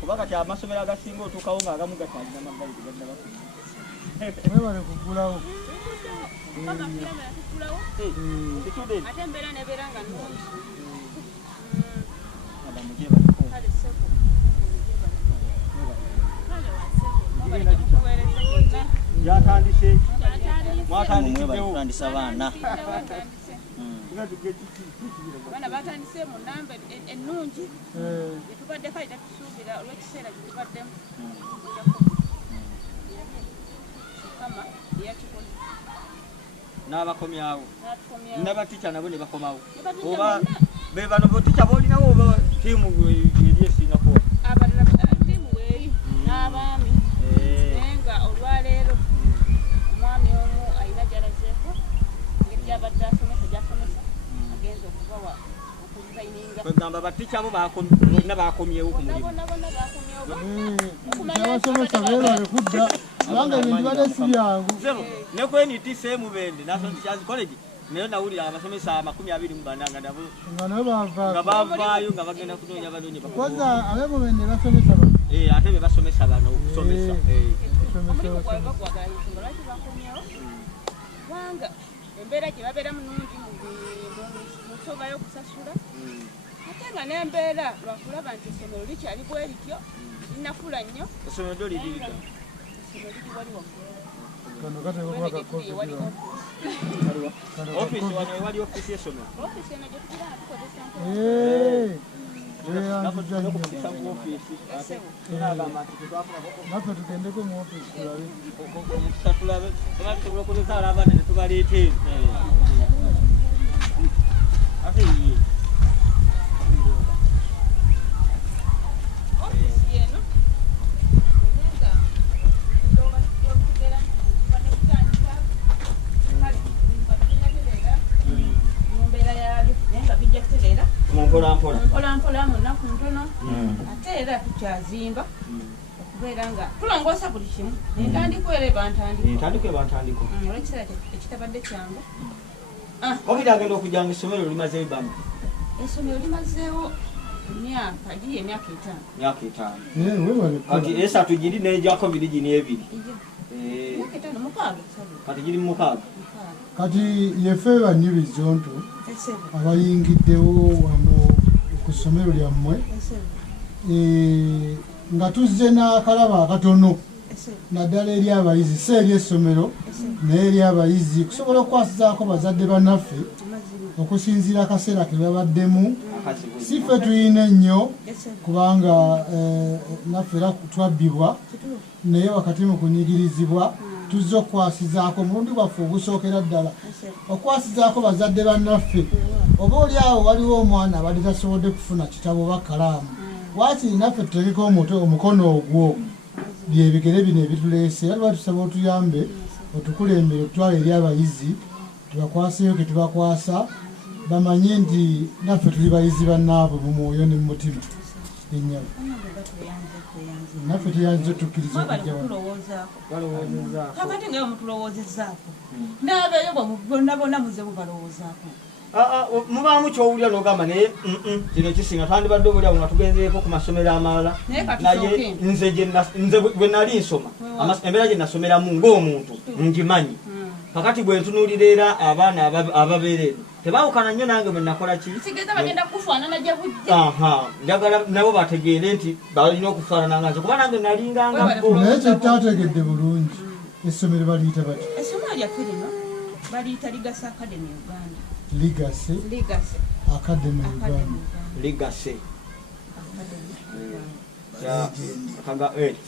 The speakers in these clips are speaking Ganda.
Kubanga kya amasomero agasinga otuukawo ng'agamu gakyalina mabbali tegadda mwebale kugulawo ate embeera nebeera nga nnungi gyatandise mwatandisa baana abaana batandise mu nnamba ennungi etubadde kale tetusuubira olw'ekiseera kyetubaddemu mukama eyakikoze n'abakomyawo n'abatica nabo ne bakomawo oba be bano botica boolinawo oba tiimu eri esingako abalala tiimu weeyi n'abaami naye nga olwaleero omwami omu alina gyalazeeko engeri gyabadde asomesa gyasomesa agenza okubawa okuzaininga kwegamba batica bo bonna bakomyewo ku mulimu abasomesa beebale kudda kubanga ebintu bade si byangu ne kweniti semubende National Teachers College nayo nawulira abasomesa 24 nga nabo nga bavaayo nga bagenda kunoonya banoonya koza abemubende basomesa bano ate be basomesa bano okusomesa omulimu gwabwe gwagalayisinga lwaki bakomyewo kubanga embeera gye babeeramu nungi mu nsonga y'okusasula ate nga n'embeera lwakulaba nti essomero likyali bwe lityo linakula nnyo essomero dyo liririga essomero liri wali waggulu kano kateekwa ofisi wano ewali ofisi y'essomero ofisi eno gye tugira nga tukozesa naffe tugendeko mu ofisi tulabe tusobola okuzaala abaana ne tubaleeta eno ate ye ofisi eno nga yokugera banekutandika kale batinatereera mu mbeera yabyo naye nga bijja kutereera mpolampola mu nnaku ntono ate era tukyazimba okubeera nga tulongoosa buli kimu entandikwa era bantandiko olwekiseera ekitabadde kyangu obira agenda okujjanga essomero limazeeyo banga essomero limazeewo emyaka 5 kati esatu giri nejako biri gini ebiri kati giri mu 6 kati yefe banyubizonto abayingiddewo wano ku ssomero lyammwe nga tuzze n'akalaba akatono naddala eri abayizi si eri essomero naye eri abayizi kusobola okukwasizaako bazadde bannaffe okusinziira akaseera ke babaddemu si ffe tuyina ennyo kubanga naffe era twabbibwa naye wakati mu kunyigirizibwa tuzze okukwasizaako omulundi gwaffe ogusookera ddala okukwasizaako bazadde bannaffe oba oli awo waliwo omwana abadde tasobodde kufuna kitabo oba kalaamu waakiri naffe tutegeko omukono ogwo byebigere bino ebituleese era lwa tusaba otuyambe otukulembere okutwala eri abayizi tubakwaseyo ke tubakwasa bamanye nti naffe tuli bayizi bannaabwe mu mwoyo ne mu mutima ennyabo naffe tuyanze tukkiriza kakati ngayo mutulowoozezaako n'abeeyo bonna bonna muze bubalowoozaako mubaamu kyowulira n'ogamba naye kino kisinga twandibadde obulyawo nga tugenzeeko ku masomero amalala naye nze bwe nali nsoma embeera gye nasomeramu ng'omuntu ngimanyi kakati bwe ntunuulira era abaana ababeerera tebawukana nnyo nange bwe nakola ki kitegeeza bagenda kufaanana gye bujja njagala nabo bategeere nti balina okufaanana nga nze kuba nange nalinganga bo naye kyekyategedde bulungi essomero baliyita bati essomero lyaffe lino baliyita Legacy Academy Uganda Legacy Academy Uganda Legacy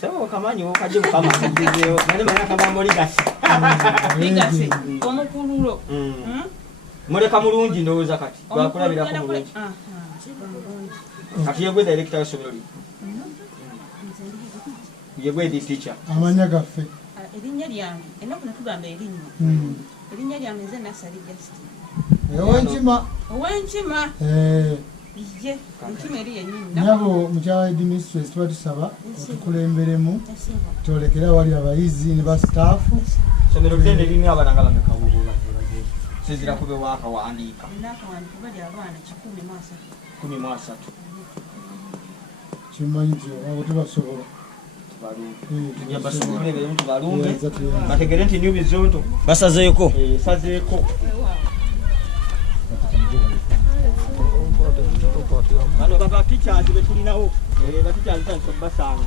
sebo kamanyi wokaje bukamanyizeo nali manya kagambo Legacy omukululo muleka mulungi ndowooza kati bakulabirako mulungi kati yegwe director w'essomero yegwe di teacher amanya gaffe erinnya lyange ennaku netugamba erinnya lyange nze Nasali Justin Owenkima ye enkima eri yennyini nabo mukyala administrator tuba tusaba otukulemberemu kyolekera wali abayizi ne basitaafu essomero ddene lirina abaana nga bamekawuula sizira kube wakawandiika bali abaana 13 kimanyi nti abo tebasobola balumbe bategere nti new bizonto basazeeko bano baba teachers betulinawo batichers tanso basanga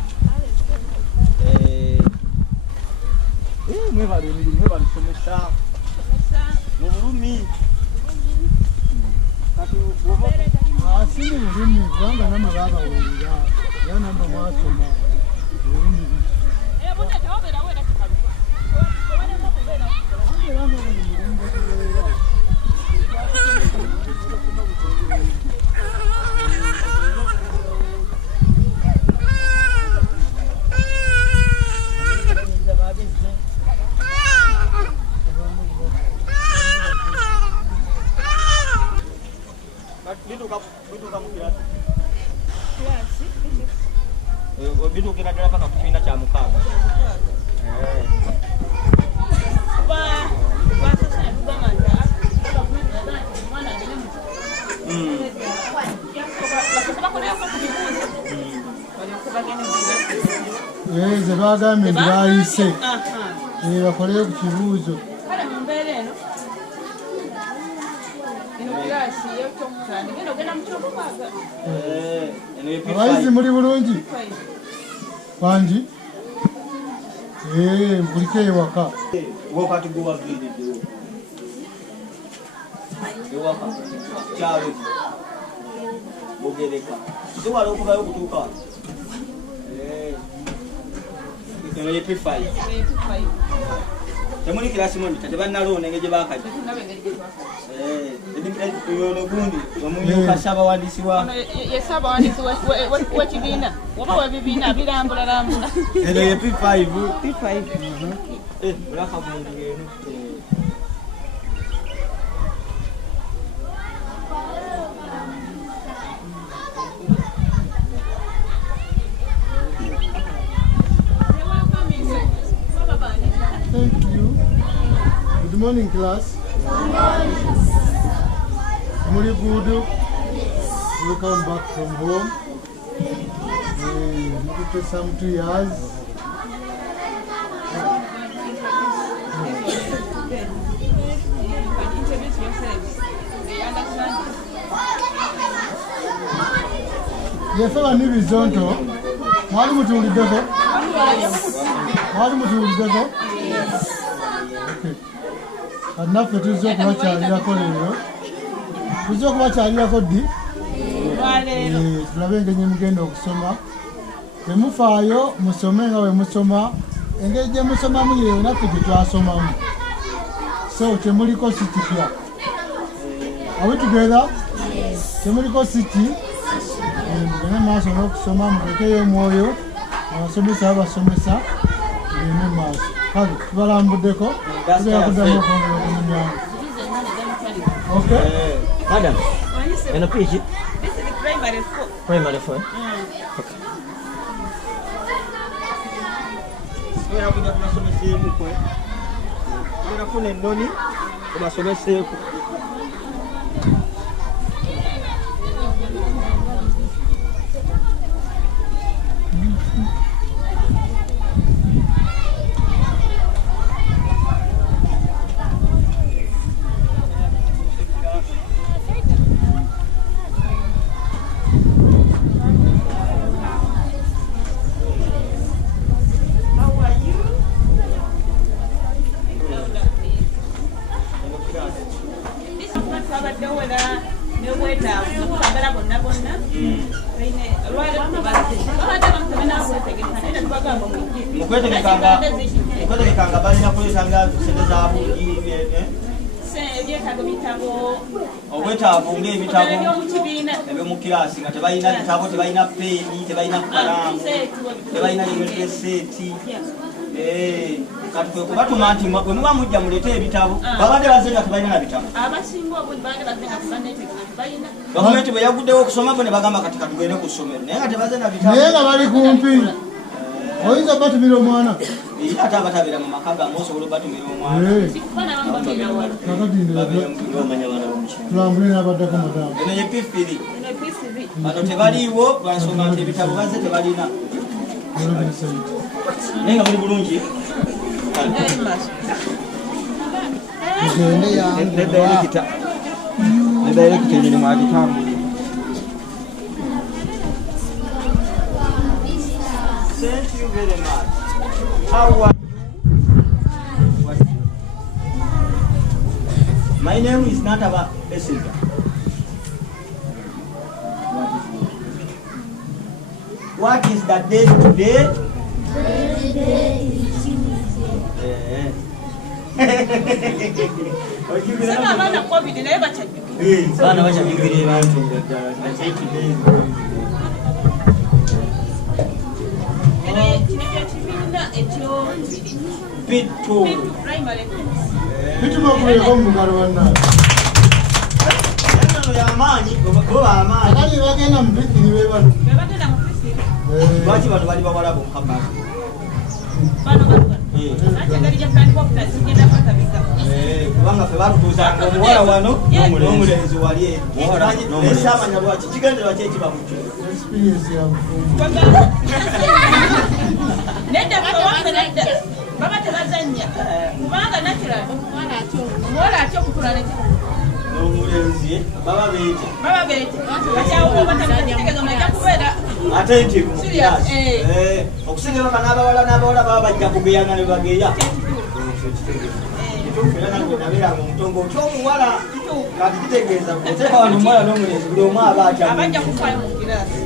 mwebale emirimu mwebalisomesa mu bulumi asini bulumi kubanga namwe babawulira era namwe mwasoma bulumi bitukira ddala paka ku kibiina kya mukaaga ze bagambye nti bayise bakoleyo ku kibuuzo abayizi muli bulungi bangi mpuliko ewaka wokati gwewaviiriddewo ewaka kyalo bogereka siwala okubayo okutuuka eno ye P5 temuli kirasi monita tebannalonda engeri gye bakajja ono gundi omumyuka ssabawandiisi ye ssabawandiisi w'ekibiina waba webibiina birambulalambula eno ye P5 olakagundi eno Thank you. Good morning, class. Good morning. Muli good? Welcome back from home. After some 2 years. Yefe bani bizonto. Mwali mutuuliddeko? Mwali mutuuliddeko? Naffe tuzze okubakyalirako leero tuzze okubakyalirako ddi tulabe engeri mugenda okusoma temufaayo musome nga bwe musoma engeri gye musomamu yeeyo naffe gye twasomamu so temuliko sikipya awe together temuliko siki mugende maaso n'okusoma mutekeyo omwoyo abasomesa babasomesa tugende maaso kale tubalambuddeko tubeakuddamu okwongera okumunyango madam eno piki primary 4 era kuja tubasomeseemukwe tunafuna ennoni tubasomeseeku twabaddewo era n'obwetaavu okutambala bonna bonna lwaleero babadde bamutebenakwetegeka naye netubagamba mukwetegekanga balina kuleetanga sente za bugi ebyetaago bitabo obwetaavu ng'ebitabo ebyomukibiina ebyomukirasi nga tebalina bitabo tebalina peeni tebalina kalamu tebalina yunivesity kati kwe kubatuma nti bwe muba mujja muleete ebitabo babadde bazze nga tebalina na bitabo abasinga obungi babadde bazze nga tebanneetegeka tebalina gavumenti bwe yaguddewo okusoma bo ne bagamba kati katugende ku ssomero naye nga tebazze na bitabo naye nga bali kumpi oyinza batumira omwana ate abatabeera mu maka gamu osobola obatumira omwana tulambule n'abaddako madamu eno ye pifiri bano tebaliiwo lwansonga nti ebitabo bazze tebalina naye nga muli bulungi tugende nedairekita enyini mwagitambulira Thank you very much. How are you? My name is Nataba Esilva. What is the date today? Sema abaana COVID naye bakyajjukira. Baana bakyajjukira abantu. bitumakuleko mumugalo wannaye akali bagenda mu bitiri bebano lwaki bano bali bawala bokka kubanga fe batutuusanga omuwala wano n'omulenzi wali esamanya lwaki kigenderwa ki ekiba mukyo experience yabufumbo nedda bawaffe nedda baba tebazannya kubanga natural omuwala atya okutula n'omulenzi baba beeta bakyawobatakitegeeza omajja kubeera attentive okusinga baka n'abawala baba bajja kugeyanga ne bageya era nange nabeeranga omutongo otyomuwala kati kitegeeza oteeka wano omuwala n'omulenzi buli omu aba atya abajja kufaayo mu giraasi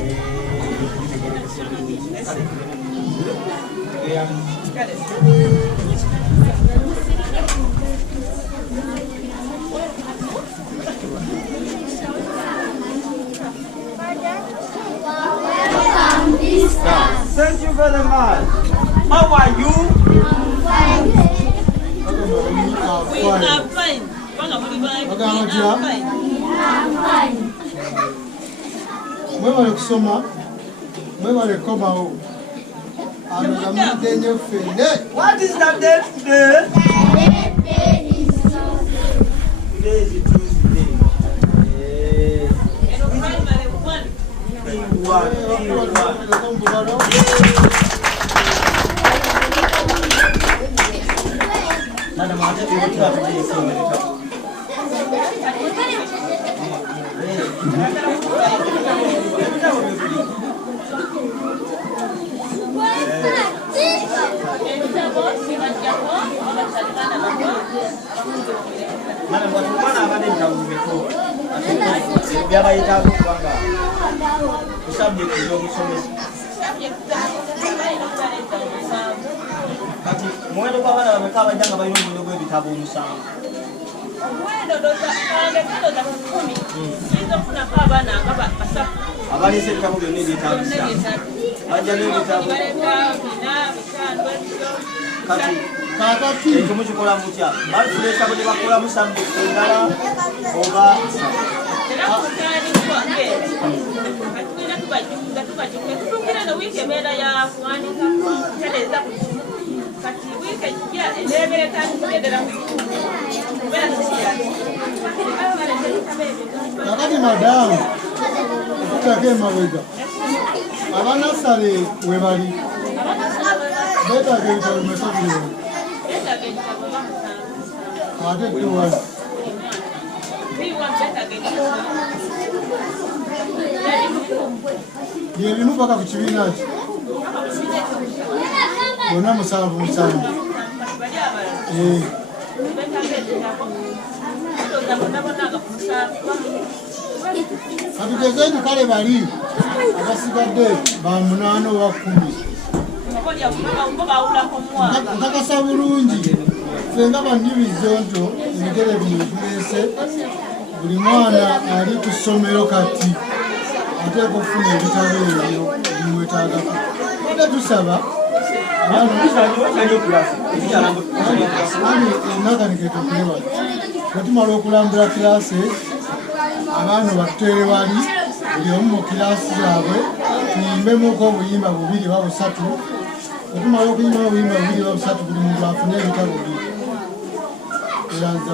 Thank you very much. How are you? We are fine. mwebale kusoma mwebale kukomawo amenamudde nnyo ffenne. What is the date today? Today is Tuesday. Byabayitaako kubanga kusabjekti z'omusomesa kati muwendo gw'abaana bameka abajja nga balina omuwendo gw'ebitabo 7. omuwendo ndoza 10 kiyinza okufunako abaana nga basatu abaleese ebitabo byonna ebyetaagisa bajja n'ebitabo kati ekyo mukikola mutya balituleeta bwe bakolamu sabjekti endala oba era kutandikwa katugenda tubajuga tutuukira ne wiiki embeera ya kuwandika kutereeza ku kimu kati wiiki ejja eneebeera etandikirendera kubeera tukiyaki kakati madamu okutako emabega abanasale we bali beetaaga ebitabo mesabuliro ate tuwali byebimu paka ku kibiina ki bonna 7. katugeze nti kale bali abasigadde ba 8 oba 10 nkakasa bulungi fenga bannibizonto ebigere bino tuleese buli mwana ali ku ssomero kati ateeka okufuna ebitabo ebyo bimwetaagako ate tusaba enakaniketokuleba wetumala okulambula kirasi abaana batutere bali buli omu mu kirasi yaabwe tuyimbemuko obuyimba 2 oba 3 wetumala okuyimba obuyimba 2 oba 3 buli muntu afune ebitabo bye era nza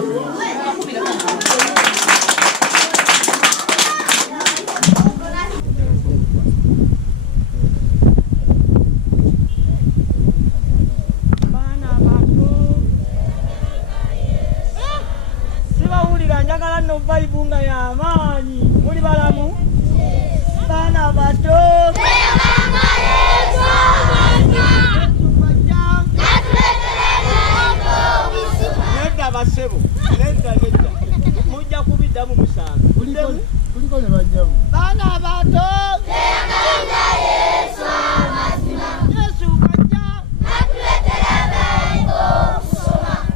Baibunga ya amani muri balamu bana bato nenda basebo nenda mujja kubiddamu musango kuliko ne banyabu bana bato Yesu kajja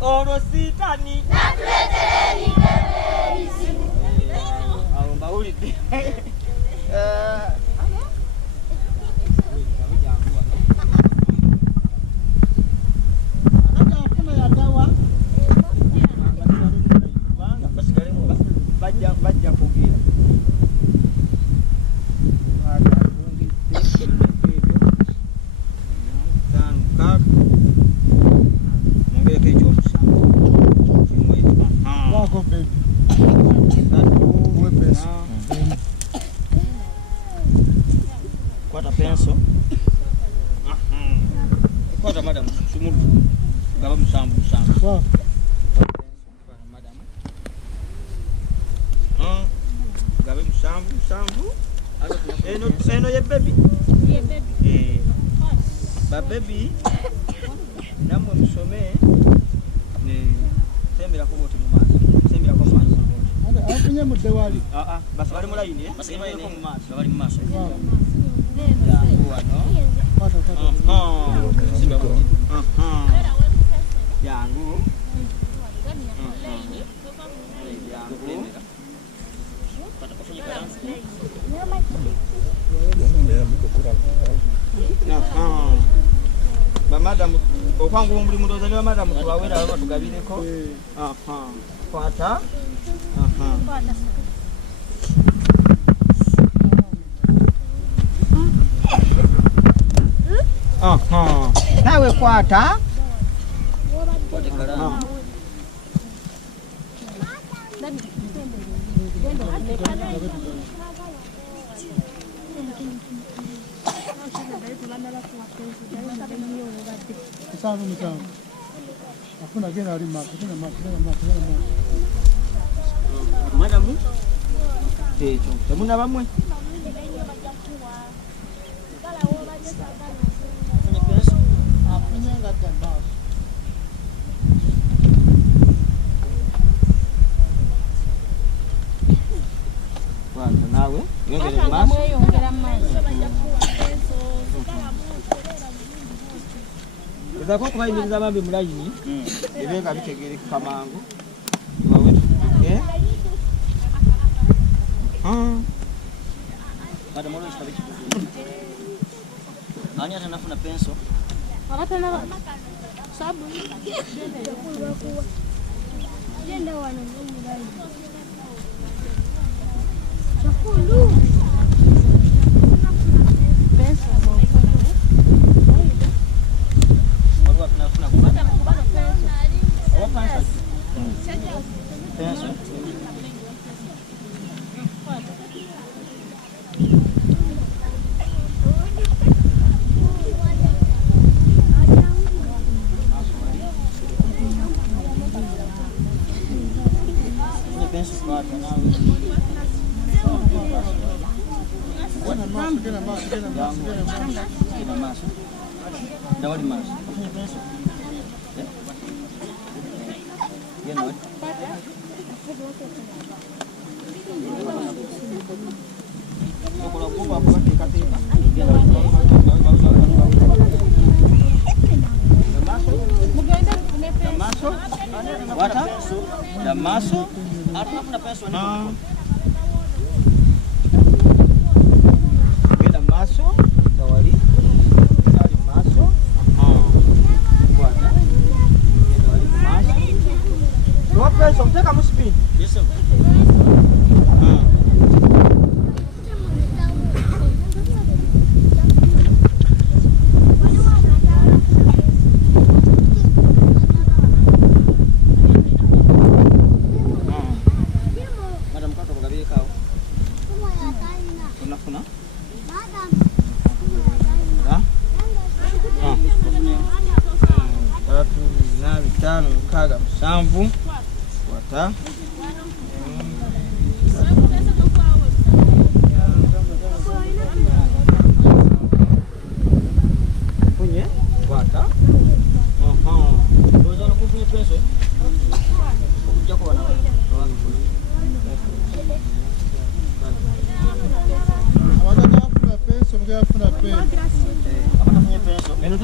oro sitani bajja kugira kwata penso kwata madam sumudu gaba musambu gabe musambu eno ye baby ba baby namwe musome ne tembera ko bote mu maso tembera ko mu maso afunye mudde wali basi bali mu line basi bali mu maso bali mu maso yangu bamadamu okwangu omuli mudoza ne bamadamu twawera abo tugabireko kwata nawe kwata musanvu afuna gena ali mako madamu ekyo temuna bamwe kwanza nawe yongera maaso Zako kubayimiriza abambi mu layini ebenga bitegerekeka mangu bawe Ada mono ishikabe kikudu ani atanafuna penso Wakatana sabu Jenda wana ndani Chakulu Penso Dawali mas. Damaso. Damaso. Tawali. Damaso. Guarda. Dua peso, você kamu speed. Isso.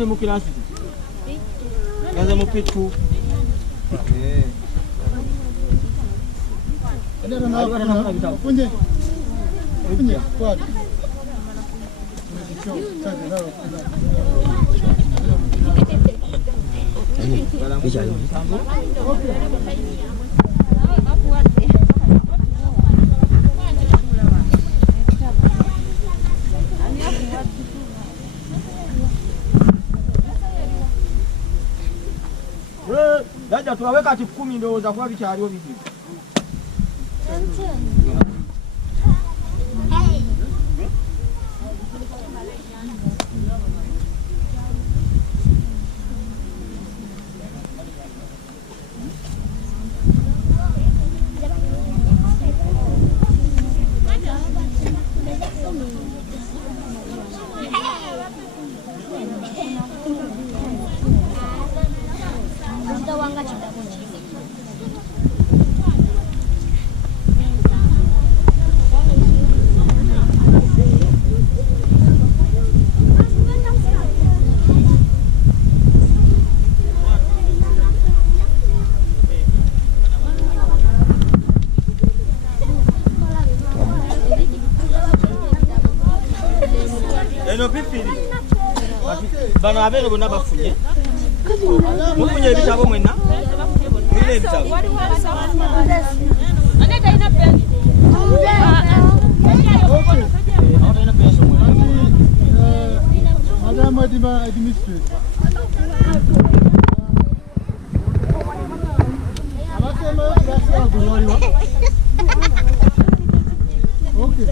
Mukirasi. Ngaza mupitu. Ada na punye. Punye kwa. Daja tuwaweka ati 10 ndowooza kuba bikyaliwo bizibu. Eno pipiri. Bano abere bonna bafunye. Mufunye ebitabo mwenna. Mwine ebitabo. Aneta ina pen. Madam Administrator. Okay.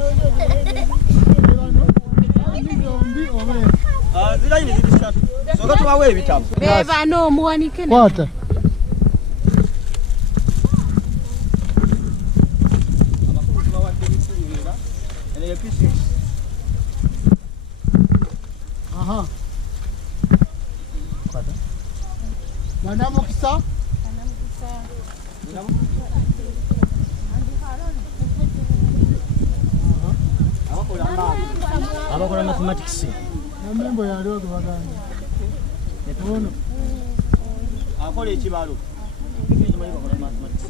Ziraini zibishatu. Soka tuwawe ebitabo. Beba no muwanike. Kwata. Amakuru tubawadde bikulira. Ene ya P6. Aha. Kwata. Bana mukisa. Abakola mathematics. Namembo ya leo baganda. Etono. Akola ekibalo. Mathematics.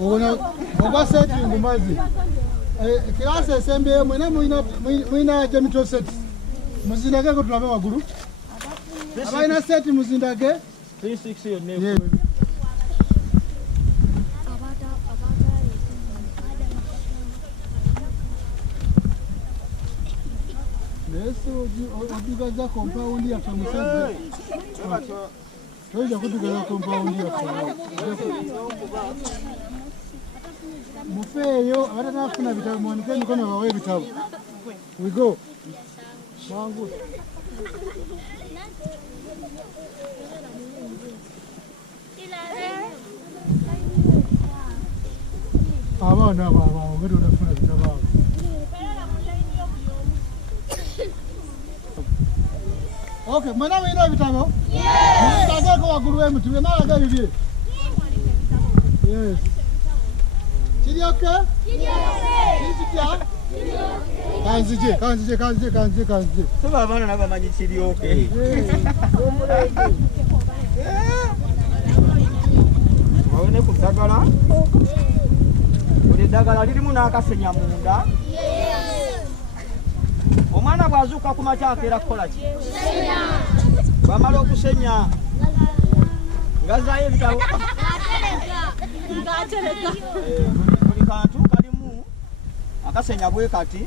Ogona ogaseti ngumazi. Kilasi esembe mwena mwina geometry set. Muzindage ko tulabe wagulu. Abaina set muzindage 36 yo ne. Yesu odugaza compound ya famusaze. Toja kudugaza compound ya famusaze. Mufeyo abatana kufuna bitabo mwanike mikono bawe bitabo. We go. Mangu. Abana baba ngero nafuna bitabo. Okay, mwana mwina bitabo? Yes. Mwana kwa waguru wemu tuwe mara gabi bie. Yes. Kiri okay? Kiri kanzije. Sema abaana nabo bamanyi kiri okay. Waone ku ddagala. Buli ddagala lirimu n'akasenya munda. Omwana bw'azuuka ku makya akeera kukola ki? Bw'amala okusenya ngazaayo ebitabo. Buli kantu kalimu akasenya bwe kati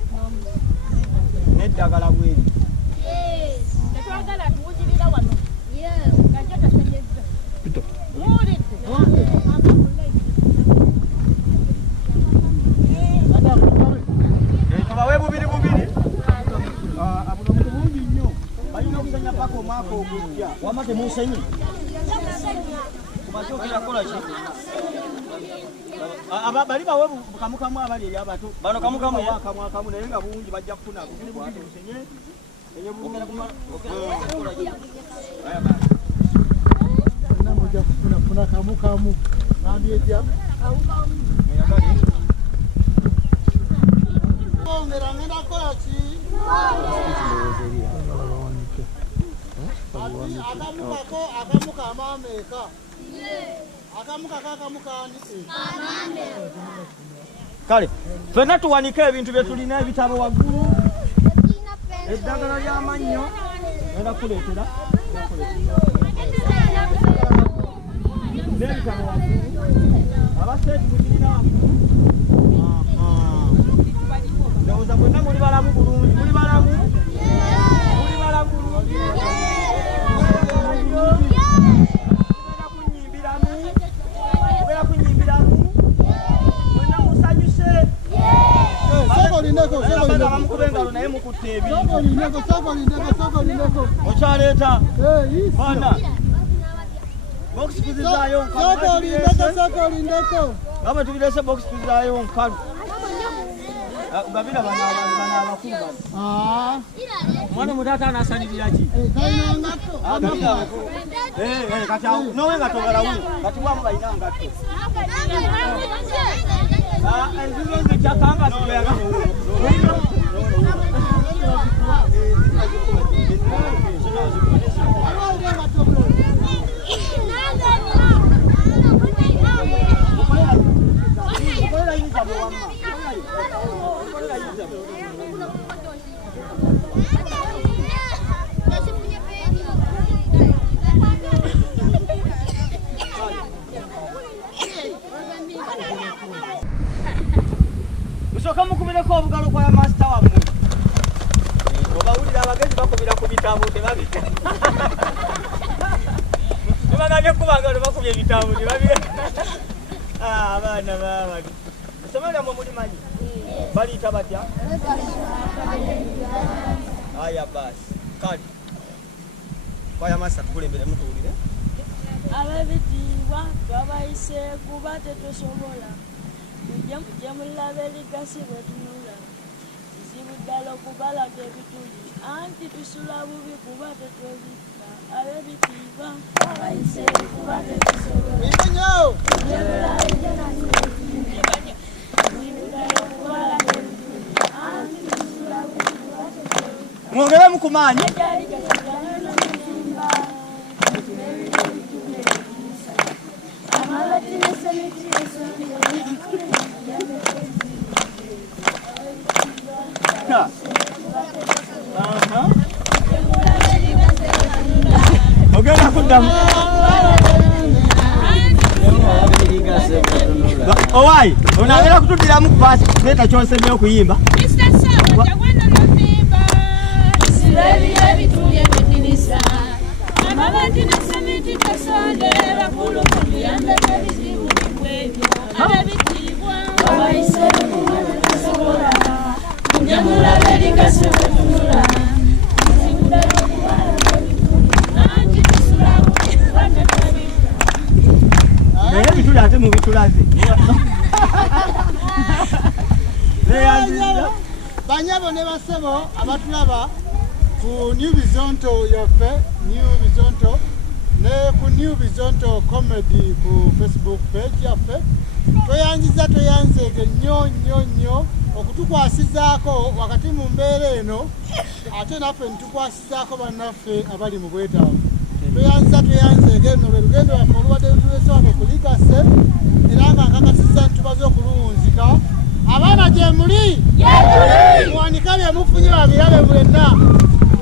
n'eddagala bweri. Tetwagala tuwugirira wano. Gajja tasenyezza. Muwulidde. Tubawe bubiri. Abuno bulungi nnyo. Balina okusenya paka omwaka ogujja. Wamma temusenyi. Kubakyokera kola ki? Bali bawe kamukamu abali eri abato. Bano kamukamu naye nga bungi bajja kufuna bubiri musenye. Enye bulungi kola ki? Na moja kufuna kamukamu. Nambye etya? Kamukamu. Ngenda kola ki? Akamuka amameka. Akamuka kakamukani. Kale, ffenna tuwanike ebintu bye tulina ebitabo waggulu. Eddagala ly'amannyo ngenda kuleetera. N'ebitabo waggulu. Abaseeti mukirina waggulu. Ndowooza mwenna muli balamu bulungi. Muli balamu? Muli balamu? Mugenda kunyimbiramu? Mwenna musanyuse? Bamukube engalo naye mukutte ebintu. Okyaleeta? Baana. Bokisi tuzizaayo nkalu. Gamba tubirese bokisi tuzizaayo nkalu. Gabira bana abakulu bano. Mwana mutata anasanirira ki? Kati nowe nga togala wu. Kati bwamu balina ngatto. Enzizo nze kyakanga sibeyaga. Musooka mukubireko obugalo kwa master wammwe. Obawulira abagezi bakubira ku bitabo tebabita. Tebagambye kubanga bakubye ebitabo tebabira. Abaana baabali. Somalia mwe mulimanyi? Baliyita batya? Aya basi. Kali. Kwaya master tukulembere mutuwulire. Ababitiibwa twabayise kuba tetusobola. Mujje mulabe ligasi bwe tunula. Kizibu ddala okubalaga ebituli. Anti tusula bubi kuba tetwebikka. Ababitiibwa twabayise kuba tetusobola. Mwongere mukumanyi? Ogenda kuddamu. Owaayi, onaagera kutuddiramu ku paasi leeta kyonsemye okuyimba. Amabati na sementi tasondera kulukundi yambe kabizibu bwebyo ababitibwa abayise kubasobola njamula belikase wetunula naye bituli ate mu bitulazi banyabo ne basebo abatulaba ku New Bizonto yaffe New Bizonto ne ku New Bizonto Comedy ku Facebook page yaffe toyanzeege nnyo okutukwasizaako wakati mu mbeera eno ate naffe nitukwasizaako bannaffe abali mu bwetaavu. Toyanzeege nno lwe lugendo lwaffe oluwadde lutuleese wano ku Ligase era nga nkakasiza nitubaze okuluwunzika. Abaana gye muli muwanika bye mufunye babirabe mwenna.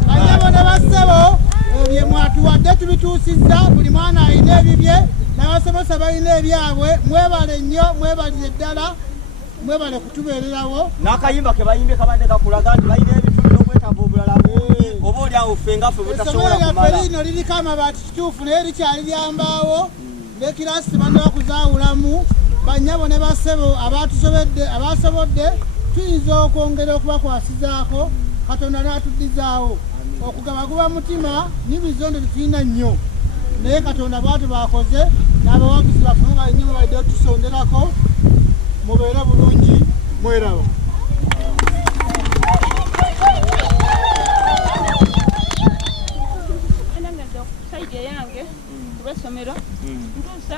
Banyabo ne bassebo bye mwatuwadde tubituusizza, buli mwana alina ebibye n'abasomesa balina ebyabwe. Mwebale nnyo, mwebalire ddala, mwebale kutubeererawo. N'akayimba ke bayimbye kabadde kakulaga nti balina ebitundu n'obwetaavu obulala oba oli awo ffe nga ffe butasobola kumala. Essomero lyaffe lino liriko amabaati kituufu naye likyali lyambaawo, n'ekiraasi tebannaba kuzaawulamu. Banyabo ne bassebo abasobodde tuyinza okwongera okubakwasizaako, Katonda n'atuddizaawo. Okugaba guba mutima, New Bizonto tetulina nnyo naye Katonda bw'atyo bakoze n'abawagizi baffe balinye mubalidde otusonderako. Mubeere bulungi, mweraba. Saidi yange kulw'essomero ntuusa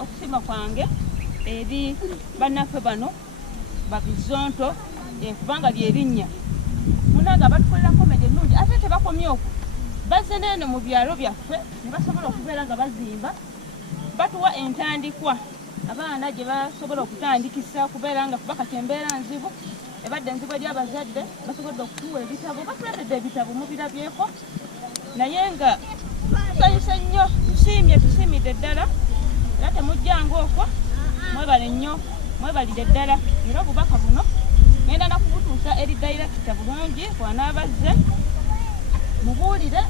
okusiima kwange eri bannaffe bano ba Bizonto kubanga lyerinnya munanga batukolera komedi ennungi ate tebakomye okwo bazze n'eno mu byalo byaffe ne basobola okubeera nga bazimba batuwa entandikwa abaana gye basobola okutandikisa kubeera nga kuba kati embeera nzibu ebadde nzibu eri abazadde basobodde okutuwa ebitabo batuletedde ebitabo mubirabyeko naye nga tusanyuse nnyo tusiimidde ddala era temujjanga okwo mwebale nnyo mwebalire ddala era obubaka buno ngenda nakubutuusa eri dayirekita bulungi kwanaabazze mubuulire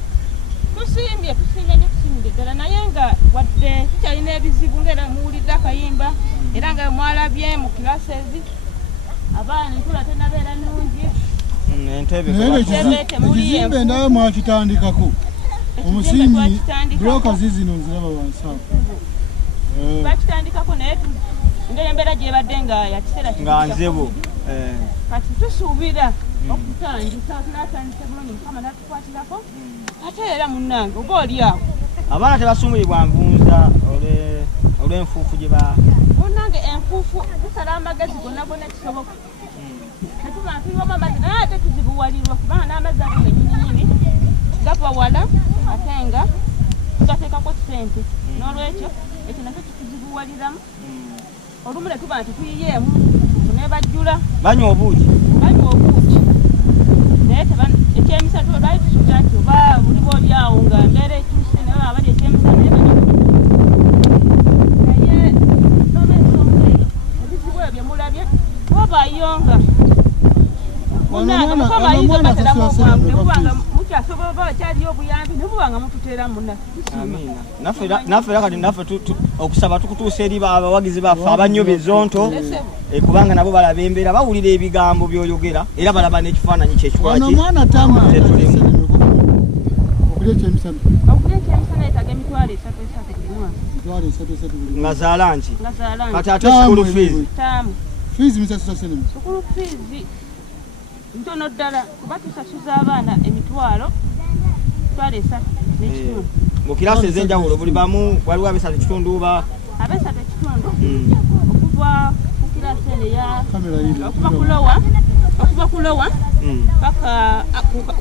tusiimye nnyo tusiimidde ddala naye nga wadde tukyalina ebizibu ngaera muwulidde akayimba era nga mwalabye mu kilasezi abaana entula tenabeera nnungi ekizimbe ndawe mwakitandikako omusingi buloka zizino nziraba wansi awo bakitandikako naye ngeri embeera gyebadde nga yakiseera nga nzebu kati tusuubira okutandika tunatandika bulungi Mukama natukwatirako ate era munnange oba oli awo abaana tebasumulibwa nvunza olw'enfuufu gye ba munnange enfuufu tusala amagezi gonna ekisoboka netubantulwamu amazzi naye ate tuzibuwalirwa kubanga n'amazzi ago gennyininyini gava wala ate nga tugateekako ssente n'olwekyo ekyo nakyo tukizibuwaliramu olumu ne tuba nti tuyiyeemu tunebajjula banywa obuugi naye ekyemisatu lwali tusuubira nti oba buli booli awo nga mbeera etuuse naye baba bali ekyemisa naye n'olwensonga eyo ebizibu ebyo bye mulabye wabayonga munange Mukama ayinza okubateramu obwangu ne mubanga mukyasobola oba bakyaliyo obuyambi ne mubanga mututeeramu naffe era kati naffe okusaba tukutuusa eri abawagizi baffe abannyo Bizonto kubanga nabo balaba embeera bawulira ebigambo by'oyogera era balaba n'ekifaananyi kyekikolaki omwana tamulemu okulya ekyemisana yetaga emitwalo 3 nga zaalanki kati ate school fees fees misasuza senemu school fees ntono ddala kuba tusasuza abaana emitwalo 3 n'ekitundu mu kirasi ez'enjawulo buli bamu waliwo ab'esatu ekitundu oba ab'esatu ekitundu okuva ku kirasi eno okuva ku lowa paka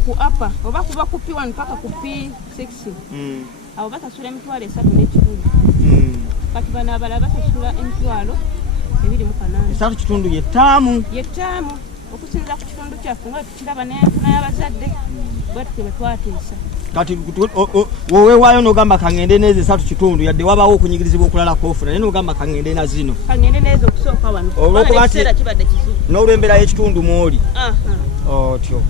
ku apa oba kuva ku P1 paka ku P6 abo basasula emitwalo 3 n'ekitundu kati bano abalala basasula emitwalo 28 esatu kitundu yettaamu okusinza ku kitundu kyaffe nga tukiraba n'enfuna y'abazadde bwetutyo bwe twateesa kati woweewaayo n'ogamba kangende n'ezo esatu kitundu yadde wabaawo okunyigirizibwa okulala kwofuna naye n'ogamba kangende na zino kangende n'ezo okusooka wano ekiseera kibadde kizibu n'olw'embeera y'ekitundu mw'oli otyo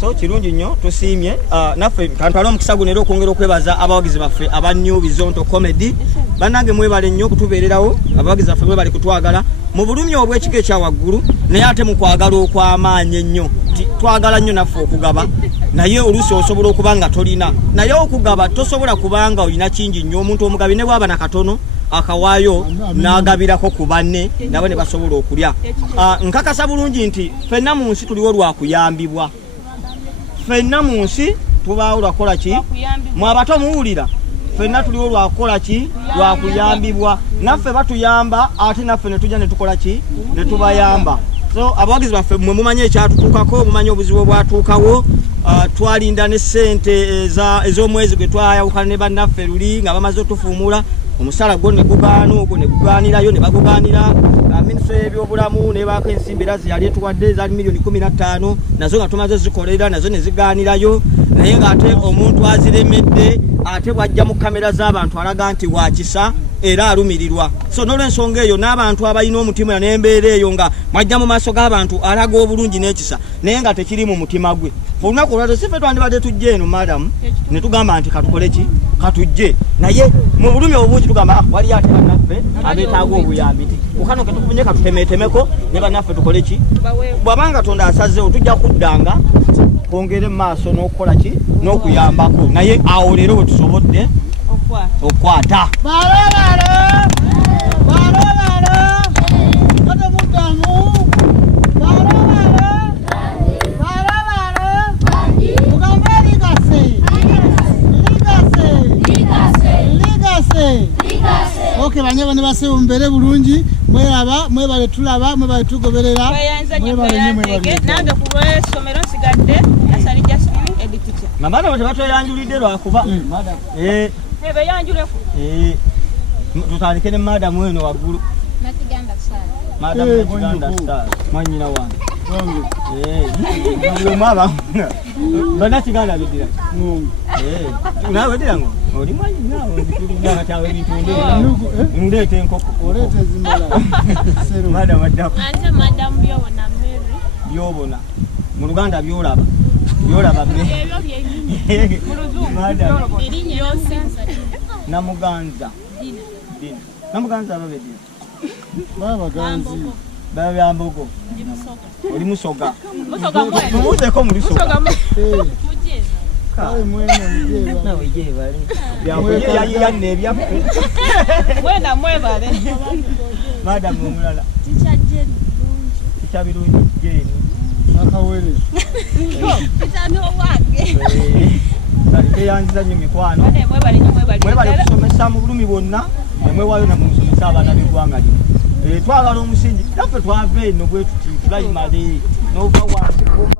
so kirungi nnyo tusiimye naffe kantwale omukisa guno era okwongera okwebaza abawagizi baffe aba New Bizonto Comedy bannange mwebale nnyo okutubeererawo abawagizi baffe mwebale kutwagala mu bulumi obw'ekigo ekyawaggulu naye ate mu kwagala okw'amaanyi ennyo twagala nnyo naffe okugaba naye oluusi osobola okuba nga tolina naye okugaba tosobola kubanga olina kingi nnyo omuntu omugabi ne bwaba na katono akawaayo n'agabirako ku banne nabo ne basobola okulya nkakasa bulungi nti ffenna mu nsi tuliwo lwakuyambibwa ffenna mu nsi tubaawo lwakola ki mwe abato muwulira ffenna tuliwo lwakukola ki lwakuyambibwa naffe batuyamba ate naffe ne tujja ne tukola ki ne tubayamba. So abawagizi baffe mmwe mumanyi ekyatutuukako, mumanyi obuzibu obwatuukawo. Twalinda ne ssente ez'omwezi gwe twayawukana ne bannaffe luli nga bamaze otufuumula omusala gwo ne gugaana ogwo ne gugaanirayo ne bagugaanira. Minisitule y'ebyobulamu nebaako ensimbi era zeyali etuwadde zaali milioni 15 nazo nga tumaze zikolera nazo ne zigaanirayo, naye ng'ate omuntu aziremedde ate bw'ajja mu kamera z'abantu alaga nti wakisa era alumirirwa. So n'olw'ensonga eyo n'abantu abalina omutima n'embeera eyo nga mwajja mu maaso g'abantu alaga obulungi n'ekisa naye nga tekiri mu mutima gwe. Olunaku olwaleero si ffe twandibadde tujje eno madamu ne tugamba nti katukole ki katujje, naye mu bulumi obungi tugamba waliyo ate bannaffe abeetaaga obuyambi ukano ke tufunye katutemetemeko ne bannaffe tukole ki. Bw'abanga Katonda asazeewo tujja kuddanga kwongere mu maaso n'okukola ki n'okuyambako, naye awo leero bwe tusobodde okwata Okay, banyaba ne basewo mbere bulungi mweraba mwebale tulaba mwebale tugoberera nange ku lw'essomero nsigadde asali Jasmine Editita mamada bwe batweyanjulidde lwakuba beyanjuleku tutandike ne madamu eno waggulu. Nakiganda sana. Madamu Nakiganda Star mwanyina wange mwaba Banakiganda bidira nawe dirango oli mwanyina ndanga kyawe bitunde ndete enkoko olete zimala sero madamu adako ante madamu byobona Mary byobona mu Luganda byolaba me ebyo byenyini mu Luzungu madamu erinnya yosinza Namuganza dina Namuganza babedira babaganzi babyambogo ndi musoga oli musoga musoga mumuzeeko muli soga mujeza kale mwene mjeba nawe jebale byambogo yanne ebyaffe mwena mwebale madamu omulala ticha jeni bulungi ticha birungi jeni akawere ticha n'owange kale teyanziza nnyo mikwano mwebale kusomesa mu bulumi bwonna nemwewayo namusomesa abaana b'eggwanga lino twagala omusingi naffe twava eno bwe tuti tulayimale n'ova wansi